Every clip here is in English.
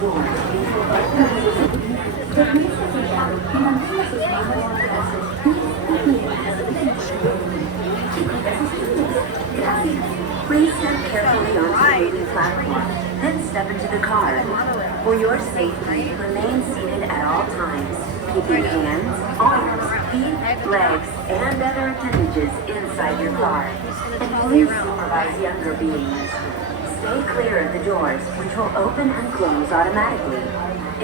doors before opening. Permítase cuidado y mantenga sus manos en brazos, pies y piernas dentro del vehículo. Y cuida sus niños. Gracias. Please step carefully onto the platform, then step into the car. For your safety, remain seated at all times. Keep your hands, arms, feet, legs, and other appendages inside your car. And please supervise younger beings. Stay clear of the doors, which will open and close automatically.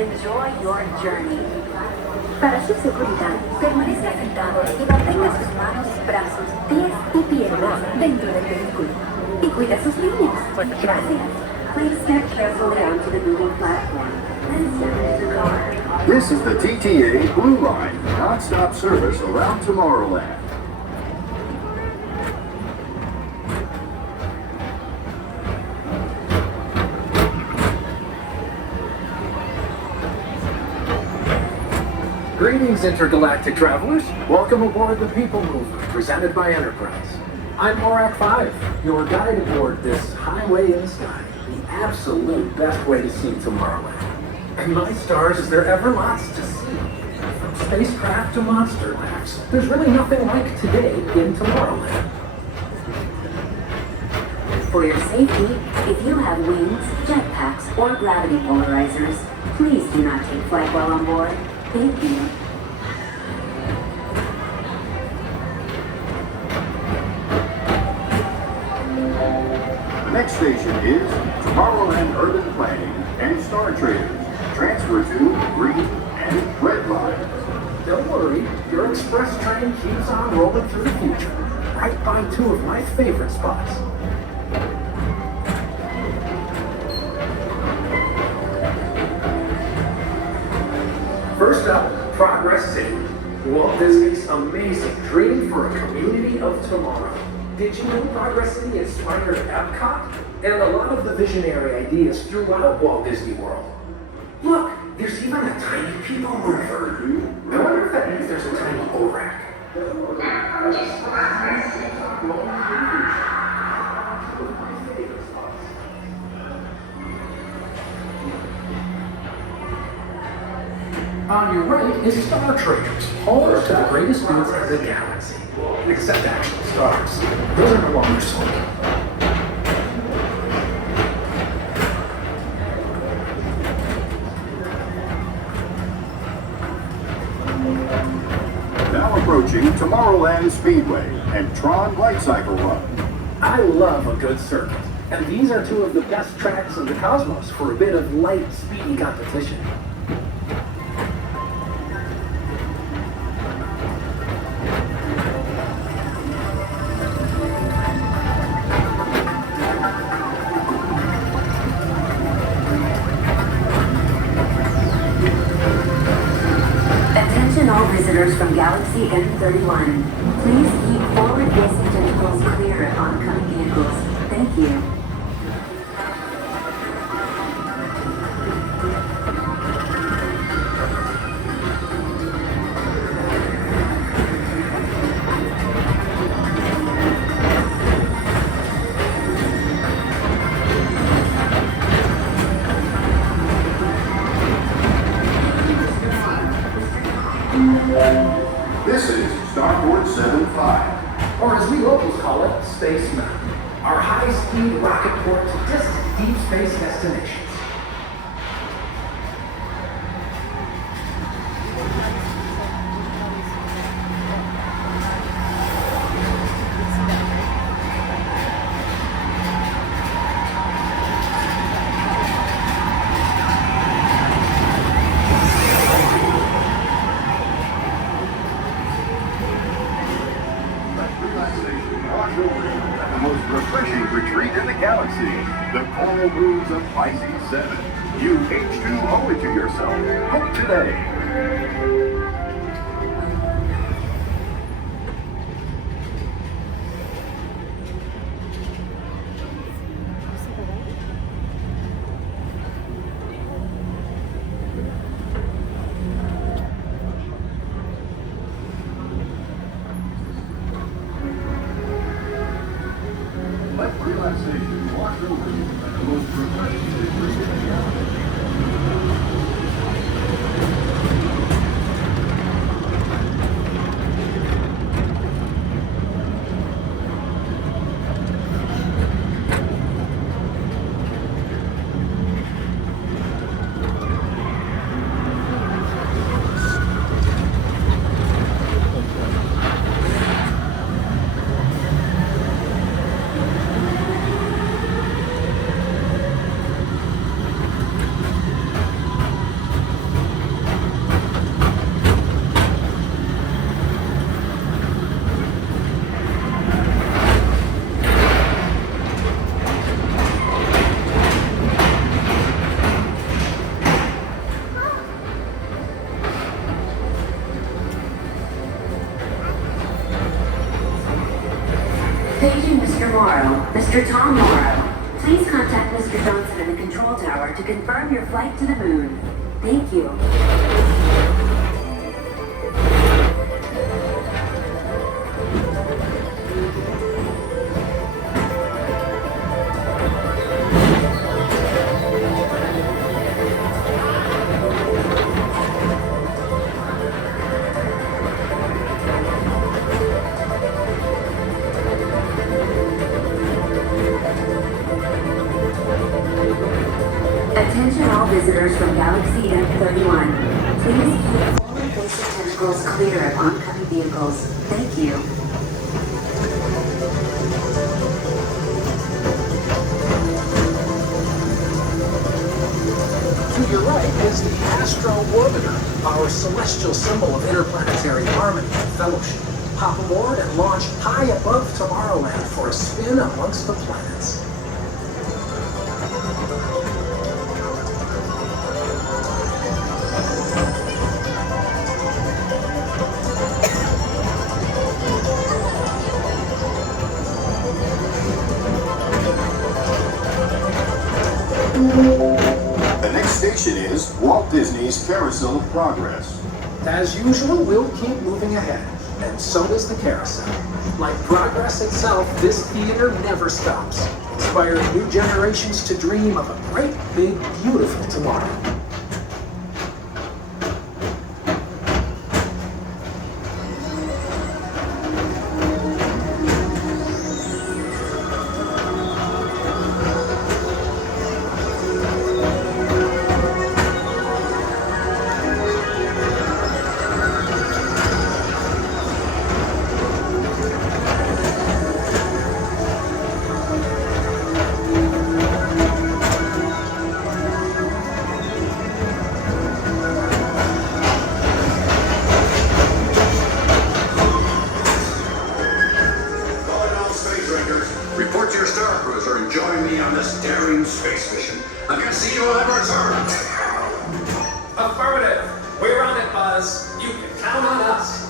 Enjoy your journey. Para su seguridad, permanezca sentado y mantenga sus manos, brazos, pies y piernas dentro del vehículo. Y cuida sus niños. Gracias. Please step carefully onto the moving platform, then step into the car. This is the TTA Blue Line, non-stop service around Tomorrowland. Greetings, intergalactic travelers. Welcome aboard the Peoplemover, presented by Enterprise. I'm Morak 5, your guide aboard this highway in the sky, the absolute best way to see Tomorrowland. And my stars, is there ever lots to see? From spacecraft to monster labs, there's really nothing like today in Tomorrowland. For your safety, if you have wings, jetpacks, or gravity polarizers, please do not take flight while on board. Thank you. The next station is Tomorrowland Urban Planning and Star Traders. Transfer to green and red lines. Don't worry, your express train keeps on rolling through the future, right by two of my favorite spots. First up, Progress City, Walt Disney's amazing dream for a community of tomorrow. Did you know Progress City inspired Epcot and a lot of the visionary ideas throughout Walt Disney World? Look, there's even a tiny Peoplemover. I wonder if that means there's a tiny ORAC. On your right is Star Traders, home to the greatest goods in the galaxy. Except actual stars. Those are no longer sold. Now approaching Tomorrowland Speedway and Tron Light Cycle Run. I love a good circuit, and these are two of the best tracks in the cosmos for a bit of light, speedy competition. Attention all visitors from Galaxy N31. Please keep forward-facing tentacles clear of oncoming vehicles. Thank you. This is Starport 75. Or as we locals call it, Space Mountain, our high-speed rocket port to distant deep space destinations. The most refreshing retreat in the galaxy, the coral moons of Pisces 7. You H2O it to yourself. Book today. Let relaxation wash over you at the most refreshing retreat in the galaxy. tomorrow, Mr. Tom Morrow. Please contact Mr. Johnson in the control tower to confirm your flight to the moon. Thank you. Attention all visitors from Galaxy F31. Please keep forward-facing tentacles clear of oncoming vehicles. Thank you. To your right is the Astro Orbiter, our celestial symbol of interplanetary harmony and fellowship. Hop aboard and launch high above Tomorrowland for a spin amongst the planets. The next station is Walt Disney's Carousel of Progress. As usual, we'll keep moving ahead, and so does the carousel. Like progress itself, this theater never stops, inspiring new generations to dream of a great, big, beautiful tomorrow. Report to your star cruiser and join me on this daring space mission. I'm gonna see you on return. Affirmative. We're on it, Buzz. You can count on us.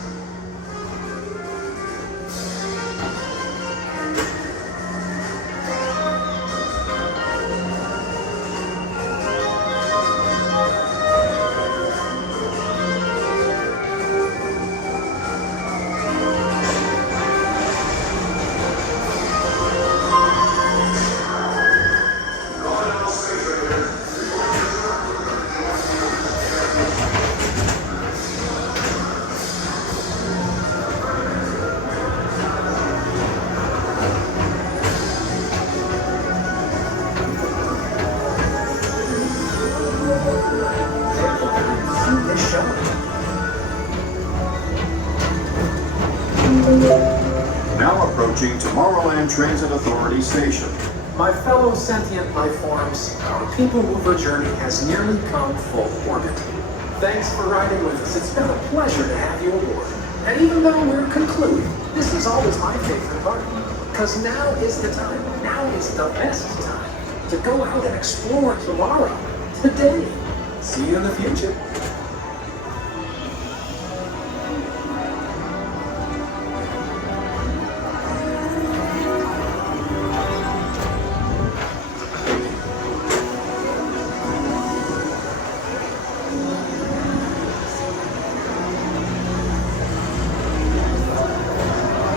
Now approaching Tomorrowland Transit Authority Station. My fellow sentient life forms, our Peoplemover journey has nearly come full orbit. Thanks for riding with us. It's been a pleasure to have you aboard. And even though we're concluding, this is always my favorite part. Because now is the time, now is the best time to go out and explore tomorrow, today. See you in the future.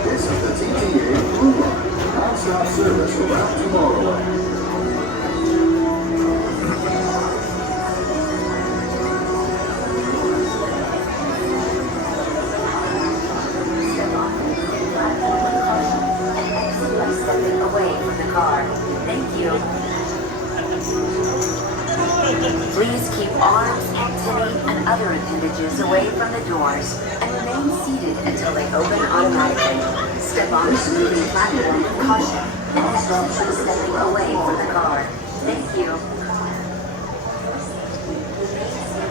This is the TTA Blue Line, non-stop service around Tomorrowland. Stepping away from the car. Thank you. Please keep arms, antennae, and other appendages away from the doors and remain seated until they open automatically. Step on the moving platform with caution and exit by stepping away from the car. Thank you.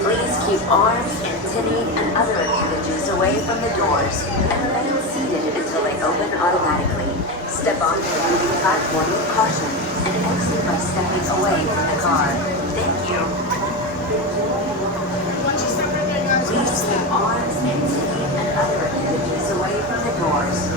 Please keep arms, antennae, and other appendages away from the doors and remain seated until they open automatically. Step onto the moving platform with caution and exit by stepping away from the car. Thank you. Please keep arms, antennae, and other appendages away from the doors